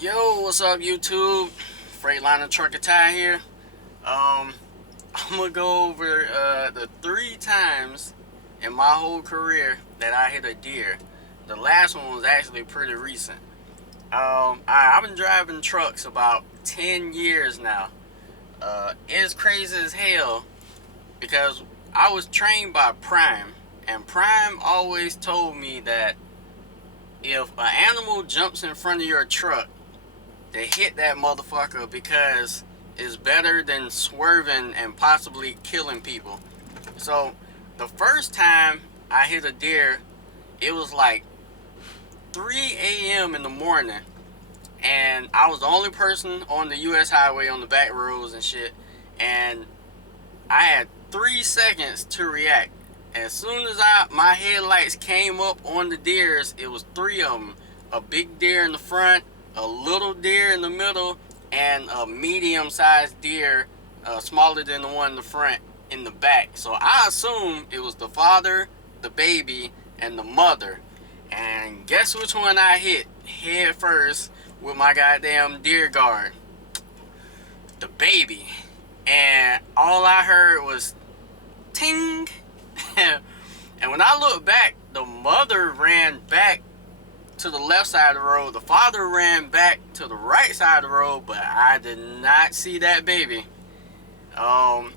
Yo, what's up, YouTube? Freightliner Trucker Ty here. I'm gonna go over the 3 times in my whole career that I hit a deer. The last one was actually pretty recent. I've been driving trucks about 10 years now. It's crazy as hell because I was trained by Prime, and Prime always told me that if an animal jumps in front of your truck, they hit that motherfucker because it's better than swerving and possibly killing people. So the first time I hit a deer, it was like 3 a.m. in the morning, and I was the only person on the U.S. highway on the back roads and shit, and I had 3 seconds to react. As soon as my headlights came up on the deers, it was three of them: a big deer in the front, a little deer in the middle, and a medium-sized deer, smaller than the one in the front, in the back. So I assumed it was the father, the baby, and the mother. And guess which one I hit head first with my goddamn deer guard? The baby. And all I heard was ting. And when I looked back, the mother ran back to the left side of the road. The father ran back to the right side of the road, but I did not see that baby. And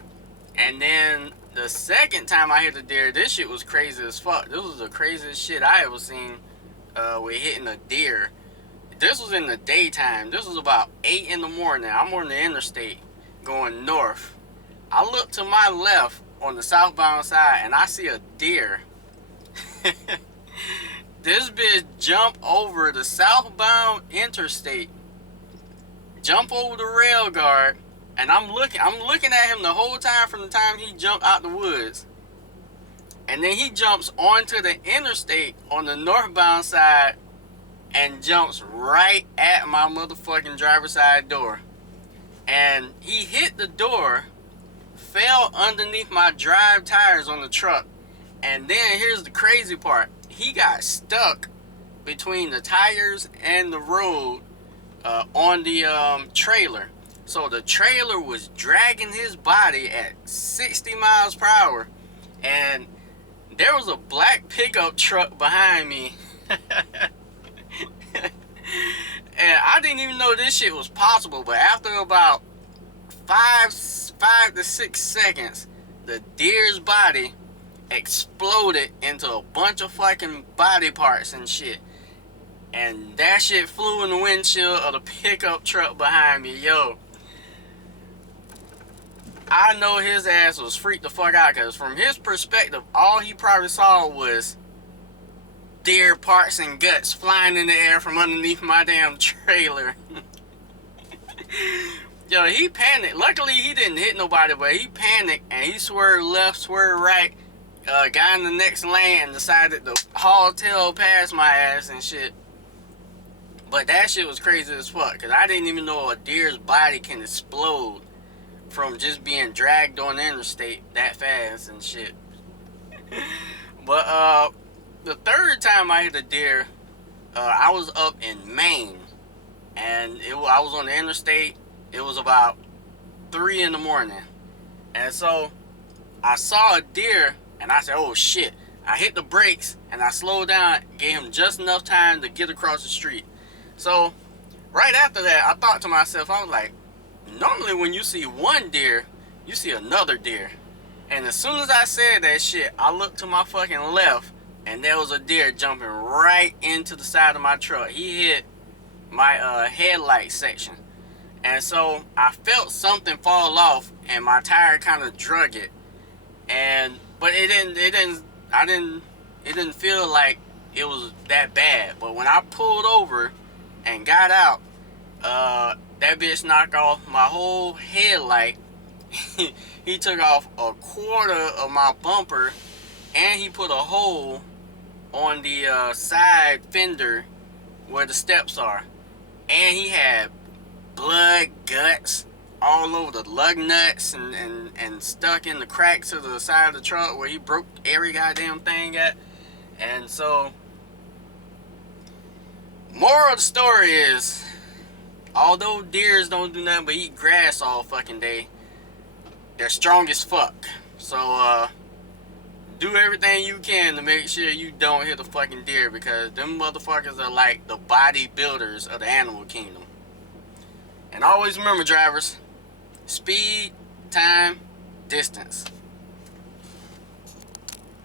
then the second time I hit a deer, this shit was crazy as fuck. This was the craziest shit I ever seen with hitting a deer. This was in the daytime. This was about 8 in the morning. I'm on the interstate going north. I look to my left on the southbound side and I see a deer. This bitch jump over the southbound interstate, jump over the rail guard, and I'm looking at him the whole time from the time he jumped out the woods. And then he jumps onto the interstate on the northbound side and jumps right at my motherfucking driver's side door. And he hit the door, fell underneath my drive tires on the truck. And then here's the crazy part. He got stuck between the tires and the road on the trailer. So the trailer was dragging his body at 60 miles per hour. And there was a black pickup truck behind me. And I didn't even know this shit was possible. But after about 5 to 6 seconds, the deer's body exploded into a bunch of fucking body parts and shit. And that shit flew in the windshield of the pickup truck behind me. Yo, I know his ass was freaked the fuck out, because from his perspective, all he probably saw was deer parts and guts flying in the air from underneath my damn trailer. Yo, he panicked. Luckily, he didn't hit nobody, but he panicked and he swerved left, swerved right, got in the next lane and decided to haul tail past my ass and shit. But that shit was crazy as fuck, because I didn't even know a deer's body can explode from just being dragged on the interstate that fast and shit. But the third time I hit a deer, I was up in Maine, and I was on the interstate. It was about 3 in the morning, and so I saw a deer, and I said, oh shit. I hit the brakes, and I slowed down, gave him just enough time to get across the street. So right after that, I thought to myself, I was like, normally when you see one deer, you see another deer. And as soon as I said that shit, I looked to my fucking left, and there was a deer jumping right into the side of my truck. He hit my headlight section. And so I felt something fall off, and my tire kind of drug it. But it didn't feel like it was that bad. But when I pulled over and got out, that bitch knocked off my whole headlight. He took off a quarter of my bumper, and he put a hole on the side fender where the steps are. And he had blood, guts all over the lug nuts and stuck in the cracks of the side of the truck where he broke every goddamn thing at. And so, moral of the story is, although deers don't do nothing but eat grass all fucking day, they're strong as fuck. So, do everything you can to make sure you don't hit a fucking deer, because them motherfuckers are like the bodybuilders of the animal kingdom. And always remember, drivers, speed, time, distance.